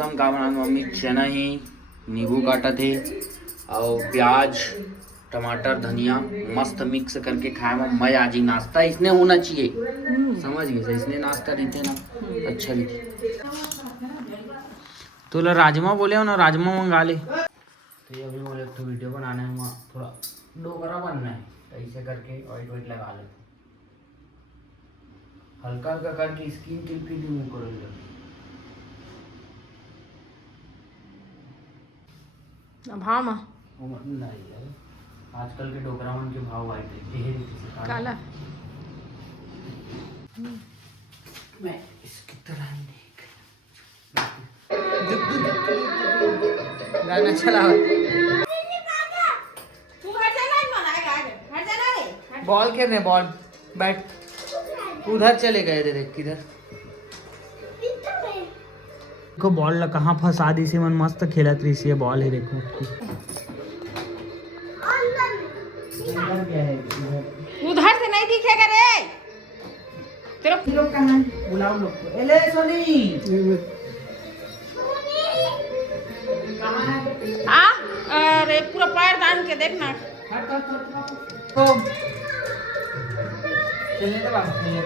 हम का बना मम्मी चना ही नींबू काटा थे और प्याज टमाटर धनिया मस्त मिक्स करके खाए में मजा आ जी। नाश्ता इसने होना चाहिए, समझ गए? इसने नाश्ता रहते ना अच्छा रहते। तो ला राजमा बोले हो ना, राजमा मंगा ले। तो ये अभी बोले तो वीडियो बनाने में थोड़ा डोगरा बनना है, तो ऐसे करके ऑइल वाइट लगा लेते, हल्का हल्का करके स्किन टिप भी रिमूव करोगे। भाव में नहीं है, आजकल के डोगरा मन के भाव वाइट है काला। मैं इसकी तरह नहीं गाना चला बॉल खेलने, बॉल बैट उधर चले गए रे, देख किधर देखो बॉल ला कहाँ फंसा दी से मन मस्त खेलत रही सी बॉल है देखो। उधर से नहीं दिखेगा रे, तेरा लोग कहाँ बुलाओ लोग को। एले सोनी आ, अरे पूरा पैर दान के देखना। तो चलने दे बाबू,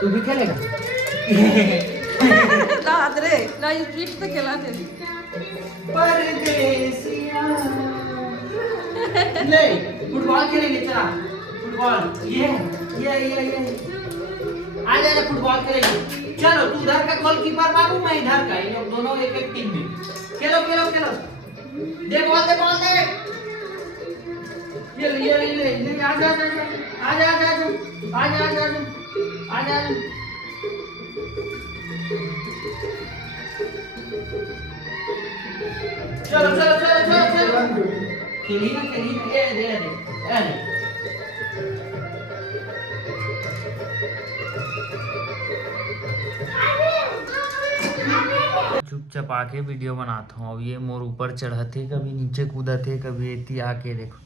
तू भी खेलेगा? दाद रे ना ये ट्रिक तो खेला थे परदेसिया। ले फुटबॉल खेलेंगे, चला फुटबॉल। ये आ जा फुटबॉल खेलेंगे। चलो तू उधर का गोलकीपर बाबू, मैं इधर का, ये दोनों एक एक टीम में खेलो खेलो खेलो। दे बॉल दे बॉल दे। ये आ जा आ जा आ जा आ जा आ जा आ जा। चलो चलो चलो चलो चलो खेली ना ये दे दे। चुपचाप आके वीडियो बनाता हूँ। अब ये मोर ऊपर चढ़ा थे, कभी नीचे कूदा थे, कभी एती आके देखो।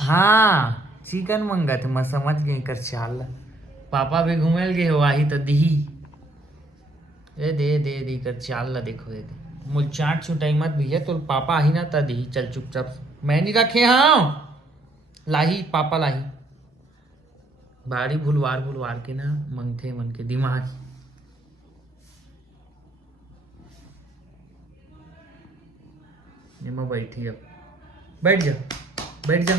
हाँ चिकन मंगा थे, मैं समझ गई कर चाल। पापा भी घूमेल गए हो आही तो दी ए दे दे दी कर चाल ला देखो दे मुझ चाट छुटाई मत भैया, तो पापा आही ना तदी चल चुपचाप। मैं नहीं रखे हाँ लाही पापा लाही बाड़ी भुलवार के ना मंगथे मन के दिमाग। ये मैं बैठी, अब बैठ जा।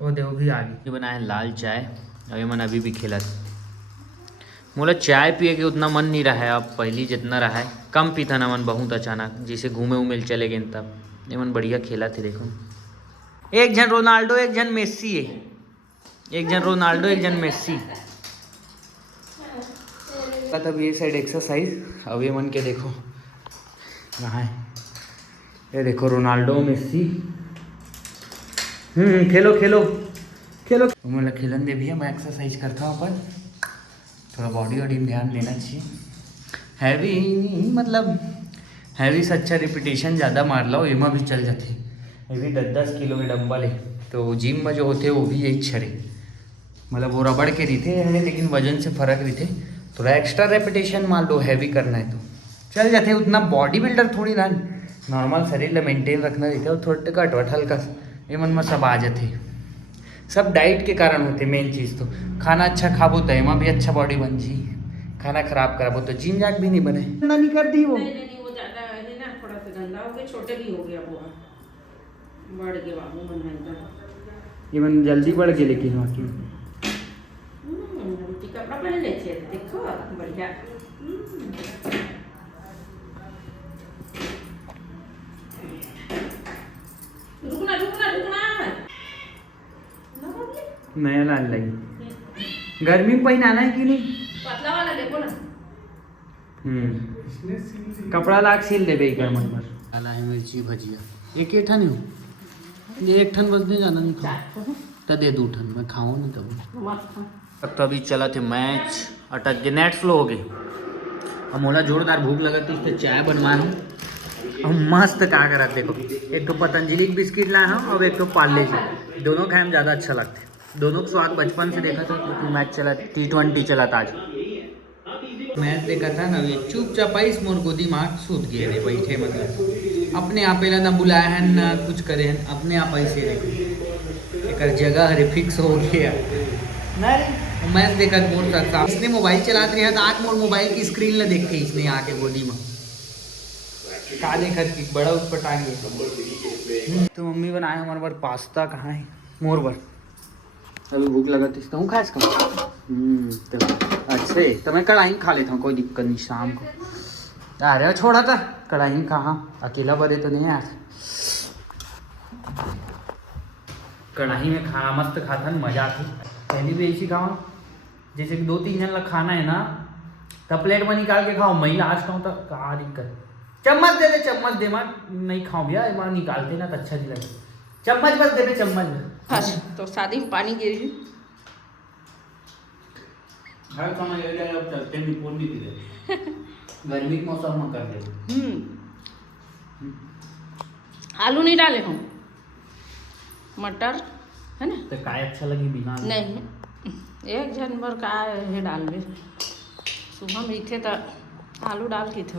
वो देखो भी आ गई। बनाया लाल चाय, अभी मन अभी भी खेला। मोला चाय पिए के उतना मन नहीं रहा है अब, पहली जितना रहा है कम पीता ना मन बहुत अचानक, जैसे घूमे उमेल चले गए तब। ये मन बढ़िया खेला थे देखो। एक जन रोनाल्डो एक जन मेस्सी है, एक जन रोनाल्डो एक जन मेस्सी। तब ये साइड एक्सरसाइज, अब ये मन के देखो कहाँ है, ये देखो रोनाल्डो मेस्सी। खेलो खेलो खेलो। मतलब खेलन दे भैया, मैं एक्सरसाइज करता हूँ अपन, थोड़ा बॉडी वॉडी में ध्यान देना चाहिए। हैवी नहीं मतलब हैवी से अच्छा रिपीटेशन ज़्यादा मार लो, एमा भी चल जाते। ये भी 10-10 किलो के डंबल है, तो जिम में जो होते वो भी यही छड़े, मतलब वो रबड़ के रहते हैं लेकिन वजन से फर्क रहते। थोड़ा एक्स्ट्रा रेपिटेशन मार लो, हैवी करना है तो चल जाते। उतना बॉडी बिल्डर थोड़ी ना, नॉर्मल शरीर ला मेंटेन रखना रहता है। थोड़ा कटवट हल्का ये मन में सब आ जाते, सब डाइट के कारण होते। मेन चीज़ तो खाना अच्छा खाबो तो एमा भी अच्छा बॉडी बन जी, खाना खराब कराबो तो जिम जाक भी नहीं बने। गंदा नहीं कर दी वो, नहीं वो ज़्यादा है ना, थोड़ा सा गंदा हो गया, छोटे भी हो गया, वो बढ़ गया बाबू मन। ये मन जल्दी बढ़ गया, लेकिन बाकी कपड़ा पहन ले देखो बढ़िया। रुकना नया लाल लगी, गर्मी में पहनाना है कि नहीं? पतला वाला देखो ना। कपड़ा लाग सील दे बेकर मन पर। काला है मिर्ची भजिया एक ठन हो, ये एक ठन बस नहीं जाना नहीं खा तो दे 2 ठन मैं खाऊँ ना तब। अब तो अभी चला थे मैच, अटक गए, नेट स्लो हो गए। अब मोला जोरदार भूख लगा तो इससे चाय बनवाया हूँ। हम मस्त का करा देखो, एक तो पतंजलि बिस्किट लाया हूँ और एक तो पार्ले जी, दोनों खाए में ज़्यादा अच्छा लगता है। दोनों का स्वाद बचपन से देखा था, क्योंकि मैच चला T20 चला था आज। मैच देखा था ना, ये चुपचाप इस मोर गोदी मार सूत गए रे बैठे, मतलब अपने आप ना बुलाया है ना कुछ करे हैं, अपने आप ऐसे देखो एक जगह हरे फिक्स हो गया। मैच देखा बोल सकता, इसने मोबाइल चलाते रहा तो आँख मोर मोबाइल की स्क्रीन ला देख के इसने आके गोदी में का देखत कि बड़ा उत्पटा गया। तो मम्मी बनाए हमारे बार पास्ता, कहाँ है मोर बार, अभी भूख लगा तो हूँ खा इसका। तो अच्छे तो मैं कढ़ाई में खा लेता हूँ, कोई दिक्कत नहीं, शाम को अरे छोड़ा था कढ़ाई में, कहाँ अकेला बड़े तो नहीं यार, कढ़ाई में खाना मस्त खाता है, मजा आती। पहले भी ऐसी खाओ, जैसे कि 2-3 जन ला खाना है ना तब प्लेट में निकाल के खाओ, मैं लास्ट हूँ तो कहाँ दिक्कत, चम्मच दे दे माँ, नहीं खाओ भैया माँ, निकालते ना तो अच्छा नहीं लगे, चम्मच बस दे चम्मच। तो शादी में पानी गिरी हर समय अब चलते निपुण नहीं पीते गर्मी के मौसम में कर दे। आलू नहीं डाले हम, मटर है ना, तो काय अच्छा लगी बिना नहीं एक जन भर का है डाल दे, सुबह में थे तो आलू डाल के थे।